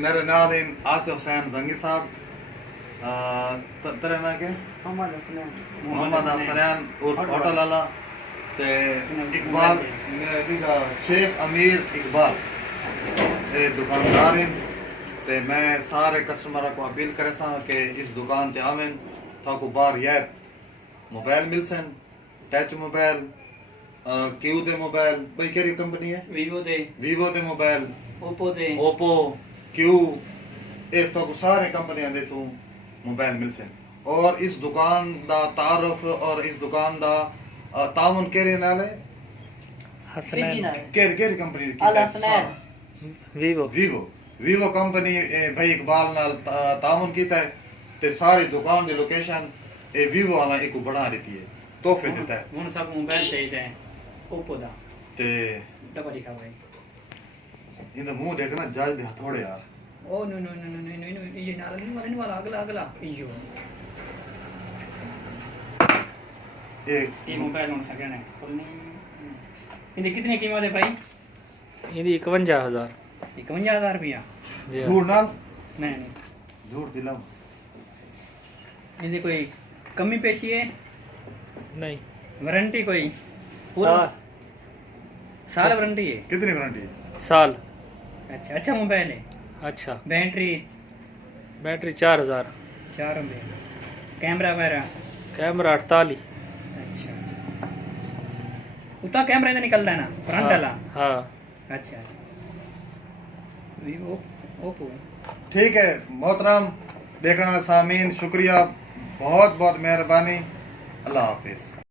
मेरे नाल इन आसिफ हुसैन जंगी साहब, तेरा नाम क्या? मोहम्मद हसनैन उर्फ होटल वाला, ते इकबाल शेख अमीर इकबाल ये दुकानदार हैं। ते मैं सारे कस्टमर को अपील करे सा कि इस दुकान ते आवें, ताको बार रियायत मोबाइल मिल सन, टच मोबाइल, क्यू दे मोबाइल, भाई केरी कंपनी है? वीवो दे मोबाइल, ओप्पो, क्यू, ये तो सारे कंपनियां दे तू मोबाइल मिल सन। और इस दुकान दा तारुफ और इस दुकान दा तावन केरे नाल है? केरी कंपनी की? वीवो कंपनी भाई इकबाल नाल तावन कीता है, ते सारी दुकान दी लोकेशन ए वीवो वाला एक बढ़ा देती है, तोहफे देता है। हुन सब मोबाइल चाहिए ओप्पो दा ते डबल लिखा भाई इंदा मुंह देखना जाज दे हथौड़े यार। ओ no no no no no ये नारंगी वाला अगला अगला यो ये मोबाइल होना सकना है इनकी कितनी कीमत है भाई? इनकी 51,000 रुपया। दूर नाल नहीं दूर दिलम इनकी कोई कमी पेशी है? नहीं। वारंटी कोई साल वारंटी है? कितनी वारंटी है? साल। अच्छा मोबाइल है। अच्छा बैटरी 4000। 4 में कैमरा वगैरह? कैमरा 48। अच्छा उतना कैमरा इधर निकलता है ना फ्रंट वाला? हाँ। अच्छा वीवो ओप्पो। ठीक है मोहतरम देखने वाले सामीन, शुक्रिया, बहुत बहुत मेहरबानी, अल्लाह हाफिज।